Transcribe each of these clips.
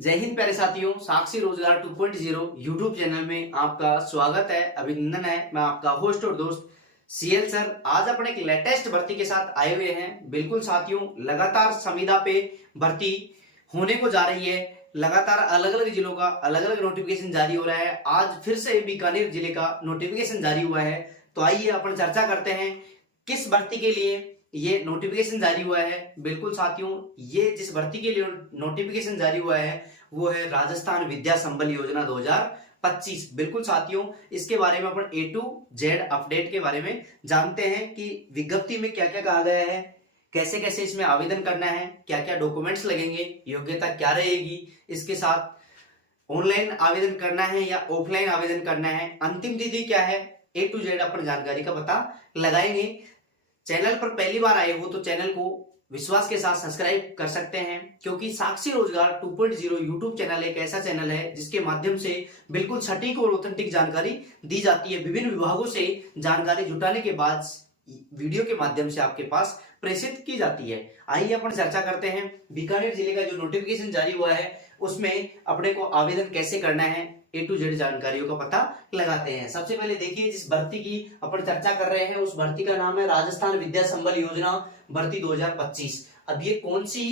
जय हिंद प्यारे साथियों, साक्षी रोजगार 2.0 यूट्यूब चैनल में आपका स्वागत है, अभिनंदन है। मैं आपका होस्ट और दोस्त सीएल सर। आज अपन एक लेटेस्ट भर्ती के साथ आए हुए हैं। बिल्कुल साथियों, लगातार संविदा पे भर्ती होने को जा रही है। लगातार अलग अलग जिलों का अलग अलग नोटिफिकेशन जारी हो रहा है। आज फिर से बीकानेर जिले का नोटिफिकेशन जारी हुआ है। तो आइए अपन चर्चा करते हैं किस भर्ती के लिए ये नोटिफिकेशन जारी हुआ है। बिल्कुल साथियों, ये जिस भर्ती के लिए नोटिफिकेशन जारी हुआ है वो है राजस्थान विद्या संबल योजना 2025। बिल्कुल साथियों, इसके बारे में अपन A to Z अपडेट के बारे में जानते हैं कि विज्ञप्ति में क्या क्या कहा गया है, कैसे कैसे इसमें आवेदन करना है, क्या क्या डॉक्यूमेंट्स लगेंगे, योग्यता क्या रहेगी, इसके साथ ऑनलाइन आवेदन करना है या ऑफलाइन आवेदन करना है, अंतिम तिथि क्या है, A to Z अपन जानकारी का पता लगाएंगे। चैनल पर पहली बार आए हो तो चैनल को विश्वास के साथ सब्सक्राइब कर सकते हैं, क्योंकि साक्षी रोजगार 2.0 यूट्यूब चैनल एक ऐसा चैनल है जिसके माध्यम से बिल्कुल सटीक और ऑथेंटिक जानकारी दी जाती है। विभिन्न विभागों से जानकारी जुटाने के बाद वीडियो के माध्यम से आपके पास प्रेषित की जाती है। आइए अपन चर्चा करते हैं बीकानेर जिले का जो नोटिफिकेशन जारी हुआ है उसमें अपने को आवेदन कैसे करना है, A to Z जानकारियों का पता लगाते हैं। सबसे पहले देखिए, जिस भर्ती की अपन चर्चा कर रहे हैं उस भर्ती का नाम है राजस्थान विद्या संबल योजना भर्ती 2025। अब ये कौन सी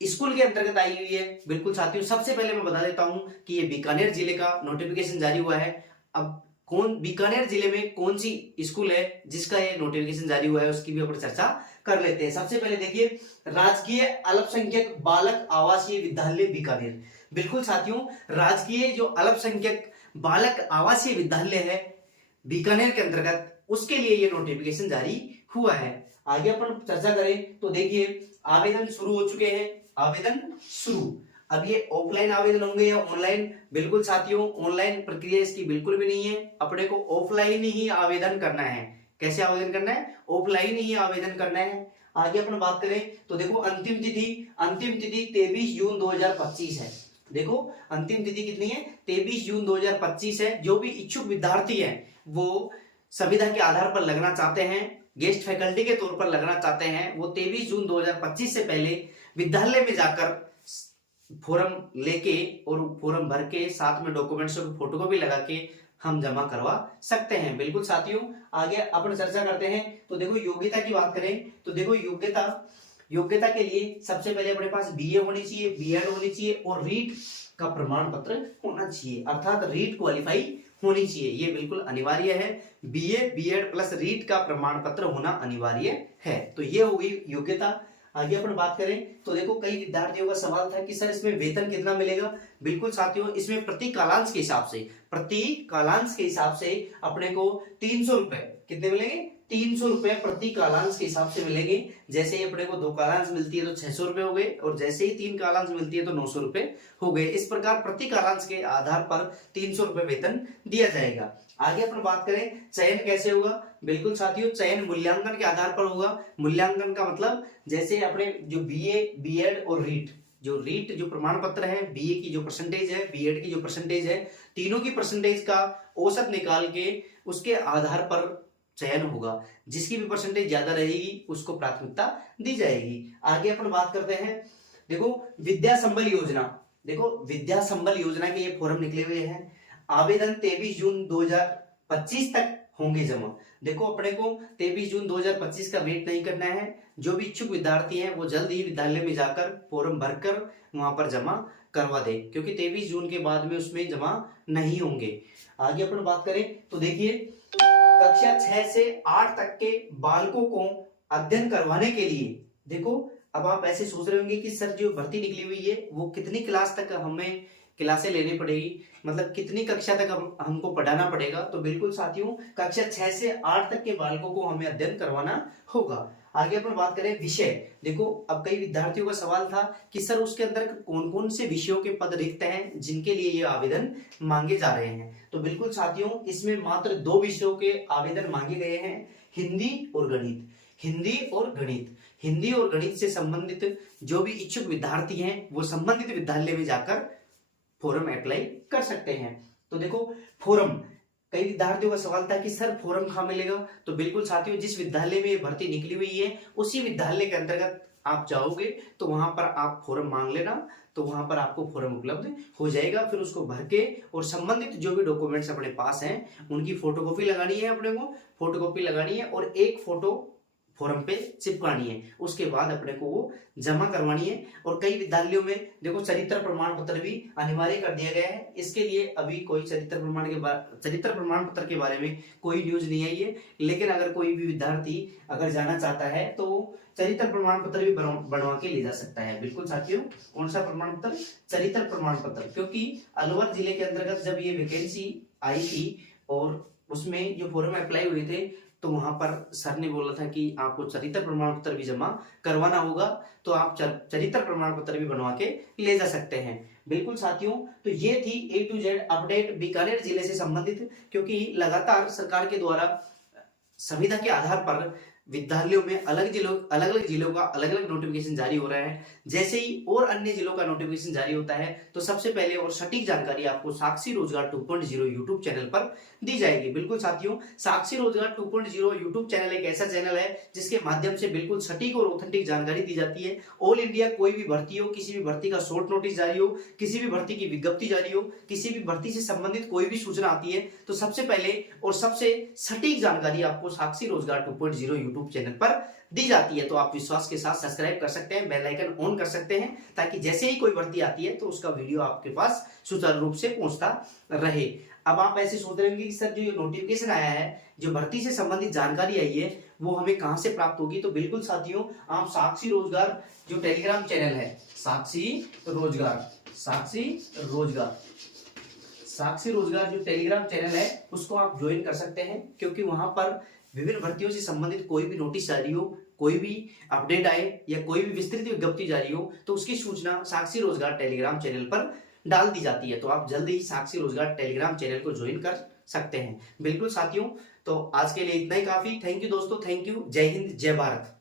स्कूल के अंतर्गत आई हुई है? बिल्कुल साथियों, सबसे पहले मैं बता देता हूं कि ये बीकानेर जिले का नोटिफिकेशन जारी हुआ है। अब बीकानेर जिले में कौन सी स्कूल है जिसका ये नोटिफिकेशन जारी हुआ है उसकी भी अपन चर्चा कर लेते हैं। सबसे पहले देखिए, राजकीय अल्पसंख्यक बालक आवासीय विद्यालय बीकानेर। बिल्कुल साथियों, राजकीय जो अल्पसंख्यक बालक आवासीय विद्यालय है बीकानेर के अंतर्गत, उसके लिए ये नोटिफिकेशन जारी हुआ है। आगे अपन चर्चा करें तो देखिए, आवेदन शुरू हो चुके हैं। आवेदन शुरू। अब ये ऑफलाइन आवेदन होंगे या ऑनलाइन? बिल्कुल साथियों, ऑनलाइन प्रक्रिया इसकी बिल्कुल भी नहीं है। अपने को ऑफलाइन ही आवेदन करना है। कैसे आवेदन करना है? ऑफलाइन ही आवेदन करना है। आगे अपन बात करें तो देखो, अंतिम तिथि 23 जून 2025 है। देखो, अंतिम तिथि कितनी है? 23 जून 2025 है। जो भी इच्छुक विद्यार्थी है वो संविदा के आधार पर लगना चाहते हैं, गेस्ट फैकल्टी के तौर पर लगना चाहते हैं, वो 23 जून 2025 से पहले विद्यालय में जाकर फॉर्म लेके और फॉर्म भर के साथ में डॉक्यूमेंट्स की फोटोकॉपी लगा के हम जमा करवा सकते हैं। बिल्कुल साथियों, आगे अपन चर्चा करते हैं तो देखो, योग्यता की बात करें तो देखो, योग्यता के लिए सबसे पहले अपने पास बीए होनी चाहिए, बीएड होनी चाहिए और रीट का प्रमाण पत्र होना चाहिए, अर्थात रीट क्वालिफाई होनी चाहिए। ये बिल्कुल अनिवार्य है। बीए बीएड प्लस रीट का प्रमाण पत्र होना अनिवार्य है। तो ये होगी योग्यता। आगे अपन बात करें तो देखो, कई विद्यार्थियों का सवाल था कि सर इसमें वेतन कितना मिलेगा। बिल्कुल साथियों, इसमें प्रति कालांश के हिसाब से अपने को 300 रुपए कितने मिलेंगे? 300 रुपए प्रति कालांश के हिसाब से मिलेंगे। जैसे ही अपने को 2 कालांश मिलती है तो 600 रुपए हो गए, और जैसे ही 3 कालांश मिलती है तो 900 रुपए हो गए। इस प्रकार प्रति कालांश के आधार पर 300 रुपए वेतन दिया जाएगा। आगे अपन बात करें, चयन कैसे होगा? बिल्कुल साथियों, चयन मूल्यांकन के आधार पर होगा। मूल्यांकन का मतलब, जैसे अपने जो बीए बीएड और रीट जो प्रमाण पत्र है, बीए की जो परसेंटेज है, बीएड की जो परसेंटेज है, तीनों की परसेंटेज का औसत निकाल के उसके आधार पर चयन होगा। जिसकी भी परसेंटेज ज्यादा रहेगी उसको प्राथमिकता दी जाएगी। आगे अपन बात करते हैं, देखो विद्या संबल योजना। देखो, विद्या संबल योजना के ये फॉर्म निकले हुए हैं। आवेदन 23 जून 2025 तक होंगे जमा। देखो, अपने को 23 जून 2025 का वेट नहीं करना है। जो भी इच्छुक विद्यार्थी हैं वो जल्द ही विद्यालय में जाकर फॉर्म भरकर वहां पर जमा करवा दे, क्योंकि 23 जून के बाद में उसमें जमा नहीं होंगे। आगे अपन बात करें तो देखिए, कक्षा 6 से 8 तक के बालकों को अध्ययन करवाने के लिए, देखो अब आप ऐसे सोच रहे होंगे कि सर जो भर्ती निकली हुई है वो कितनी क्लास तक हमें क्लासें लेनी पड़ेगी, मतलब कितनी कक्षा तक हमको पढ़ाना पड़ेगा। तो बिल्कुल साथियों, कक्षा 6 से 8 तक के बालकों को हमें अध्ययन करवाना होगा। आगे अपन बात करें विषय। देखो, अब कई विद्यार्थियों का सवाल था कि सर उसके अंदर कौन कौन से विषयों के पद रिक्त हैं जिनके लिए ये आवेदन मांगे जा रहे हैं। तो बिल्कुल साथियों, इसमें मात्र 2 विषयों के आवेदन मांगे गए हैं, हिंदी और गणित। हिंदी और गणित से संबंधित जो भी इच्छुक विद्यार्थी हैं वो संबंधित विद्यालय में जाकर फॉर्म अप्लाई कर सकते हैं। तो देखो, फॉर्म, कई विद्यार्थियों का सवाल था कि सर फॉर्म कहां मिलेगा। तो बिल्कुल साथियों, जिस विद्यालय में भर्ती निकली हुई है उसी विद्यालय के अंतर्गत आप चाहोगे तो वहां पर आप फॉर्म मांग लेना, तो वहां पर आपको फॉर्म उपलब्ध हो जाएगा। फिर उसको भर के और संबंधित जो भी डॉक्यूमेंट्स अपने पास हैं उनकी फोटोकॉपी लगानी है, अपने को फोटोकॉपी लगानी है और एक फोटो फॉर्म पे चिपकानी है। उसके बाद अपने को वो जमा करवानी है। और कई विद्यालयों में देखो चरित्र प्रमाण पत्र भी अनिवार्य कर दिया गया है। इसके लिए अभी कोई चरित्र प्रमाण पत्र के बारे में कोई न्यूज नहीं आई है, लेकिन अगर कोई भी विद्यार्थी अगर जाना चाहता है तो चरित्र प्रमाण पत्र भी बनवा के ले जा सकता है। बिल्कुल साथियों, कौन सा प्रमाण पत्र? चरित्र प्रमाण पत्र। क्योंकि अलवर जिले के अंतर्गत जब ये वैकेंसी आई थी और उसमें जो फॉर्म अप्लाई हुए थे तो वहां पर सर ने बोला था कि आपको चरित्र प्रमाण पत्र भी जमा करवाना होगा, तो आप चरित्र प्रमाण पत्र भी बनवा के ले जा सकते हैं। बिल्कुल साथियों, तो ये थी A to Z update Bikaner जिले से संबंधित। क्योंकि लगातार सरकार के द्वारा संविदा के आधार पर विद्यालयों में अलग अलग जिलों का अलग अलग नोटिफिकेशन जारी हो रहा है। जैसे ही और अन्य जिलों का नोटिफिकेशन जारी होता है तो सबसे पहले और सटीक जानकारी आपको साक्षी रोजगार 2.0 यूट्यूब चैनल पर दी जाएगी। बिल्कुल साथियों, साक्षी रोजगार 2.0 यूट्यूब चैनल एक ऐसा चैनल है जिसके माध्यम से बिल्कुल सटीक और ऑथेंटिक जानकारी दी जाती है। ऑल इंडिया कोई भी भर्ती हो, किसी भी भर्ती का शॉर्ट नोटिस जारी हो, किसी भी भर्ती की विज्ञप्ति जारी हो, किसी भी भर्ती से संबंधित कोई भी सूचना आती है तो सबसे पहले और सबसे सटीक जानकारी आपको साक्षी रोजगार 2.0 यूट्यूब चैनल पर दी जाती है। तो आप विश्वास के साथ सब्सक्राइब कर सकते हैं, बेल आइकन ऑन कर सकते हैं, ताकि जैसे ही कोई भर्ती आती है तो उसका वीडियो आपके पास सुचारू रूप से पहुंचता रहे। अब आप ऐसे सोच रहे होंगे कि सर जो नोटिफिकेशन आया है, जो भर्ती से संबंधित जानकारी आई है, वो हमें कहां से प्राप्त होगी? तो बिल्कुल साथियों, आप साक्षी रोजगार जो टेलीग्राम चैनल है, साक्षी रोजगार जो टेलीग्राम चैनल है उसको आप ज्वाइन कर सकते हैं। क्योंकि वहां पर विभिन्न भर्तियों से संबंधित कोई भी नोटिस जारी हो, कोई भी अपडेट आए या कोई भी विस्तृत विज्ञप्ति जारी हो तो उसकी सूचना साक्षी रोजगार टेलीग्राम चैनल पर डाल दी जाती है। तो आप जल्दी ही साक्षी रोजगार टेलीग्राम चैनल को ज्वाइन कर सकते हैं। बिल्कुल साथियों, तो आज के लिए इतना ही काफी। थैंक यू दोस्तों, थैंक यू। जय हिंद, जय भारत।